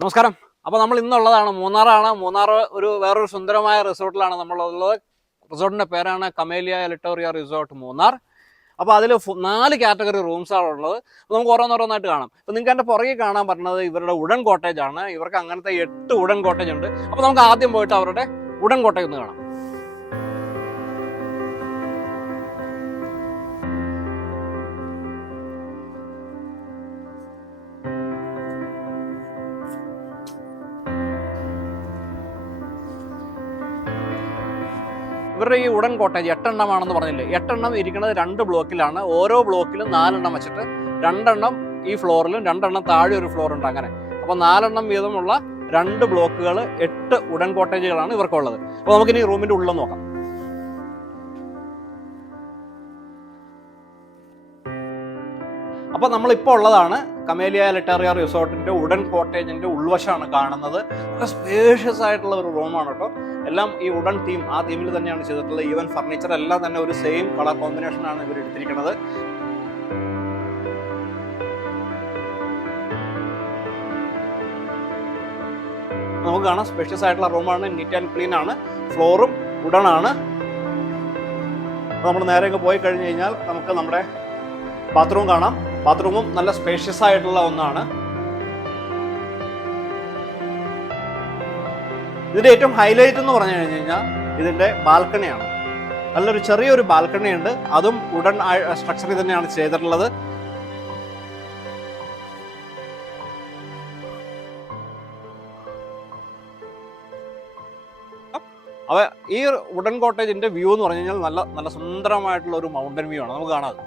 നമസ്കാരം. അപ്പോൾ നമ്മൾ ഇന്നുള്ളതാണ് മൂന്നാറാണ്. മൂന്നാർ വേറൊരു സുന്ദരമായ റിസോർട്ടിലാണ് നമ്മളുള്ളത്. റിസോർട്ടിൻ്റെ പേരാണ് കമേലിയ ലിറ്റോറിയ റിസോർട്ട് മൂന്നാർ. അപ്പോൾ അതിൽ 4 കാറ്റഗറി റൂംസാണ് ഉള്ളത്. അപ്പോൾ നമുക്ക് ഓരോന്നോരോന്നായിട്ട് കാണാം. അപ്പോൾ നിങ്ങൾക്ക് എൻ്റെ പുറകെ കാണാൻ പറ്റുന്നത് ഇവരുടെ വുഡൻ കോട്ടേജ് ആണ്. ഇവർക്ക് അങ്ങനത്തെ 8 വുഡൻ കോട്ടേജ് ഉണ്ട്. അപ്പോൾ നമുക്ക് ആദ്യം പോയിട്ട് അവരുടെ വുഡൻ കോട്ടേജ് ഒന്ന് കാണാം. ഇവരുടെ ഈ വുഡൻ കോട്ടേജ് 8 എണ്ണമാണെന്ന് പറഞ്ഞില്ലേ, 8 എണ്ണം ഇരിക്കുന്നത് 2 ബ്ലോക്കിലാണ്. ഓരോ ബ്ലോക്കിലും 4 എണ്ണം വെച്ചിട്ട് 2 എണ്ണം ഈ ഫ്ലോറിലും 2 എണ്ണം താഴെ ഒരു ഫ്ലോർ ഉണ്ട്. അങ്ങനെ അപ്പോൾ 4 എണ്ണം വീതമുള്ള 2 ബ്ലോക്കുകൾ 8 വുഡൻ കോട്ടേജുകളാണ് ഇവർക്കുള്ളത്. അപ്പോൾ നമുക്കിനി റൂമിൻ്റെ ഉള്ളിൽ നോക്കാം. അപ്പോൾ നമ്മളിപ്പോൾ ഉള്ളതാണ് കമേലിയ ലിറ്റോറിയ റിസോർട്ടിൻ്റെ വുഡൻ കോട്ടേജിൻ്റെ ഉൾവശമാണ് കാണുന്നത്. നല്ല സ്പേഷ്യസ് ആയിട്ടുള്ള ഒരു റൂമാണ് കേട്ടോ. എല്ലാം ഈ വുഡൻ തീം, ആ തീമിൽ തന്നെയാണ് ചെയ്തിട്ടുള്ളത്. ഈവൻ ഫർണിച്ചർ എല്ലാം തന്നെ ഒരു സെയിം കളർ കോമ്പിനേഷനാണ് ഇവർ എടുത്തിരിക്കുന്നത്. നമുക്ക് കാണാം സ്പേഷ്യസ് ആയിട്ടുള്ള റൂമാണ്, നീറ്റ് ആൻഡ് ക്ലീൻ ആണ്, ഫ്ലോറും വുഡൻ ആണ്. നമ്മൾ നേരെ അങ്ങ് പോയി കഴിഞ്ഞ് കഴിഞ്ഞാൽ നമുക്ക് നമ്മുടെ ബാത്റൂം കാണാം. ബാത്റൂമും നല്ല സ്പേഷ്യസ് ആയിട്ടുള്ള ഒന്നാണ്. ഇതിന്റെ ഏറ്റവും ഹൈലൈറ്റ് എന്ന് പറഞ്ഞു കഴിഞ്ഞാൽ ഇതിന്റെ ബാൽക്കണിയാണ്. നല്ലൊരു ചെറിയൊരു ബാൽക്കണി ഉണ്ട്, അതും വുഡൻ സ്ട്രക്ചറിൽ തന്നെയാണ് ചെയ്തിട്ടുള്ളത്. ഈ വുഡൻ കോട്ടേജിന്റെ വ്യൂ എന്ന് പറഞ്ഞു കഴിഞ്ഞാൽ നല്ല നല്ല സുന്ദരമായിട്ടുള്ള ഒരു മൗണ്ടൻ വ്യൂ ആണ്. നമുക്ക് കാണാം.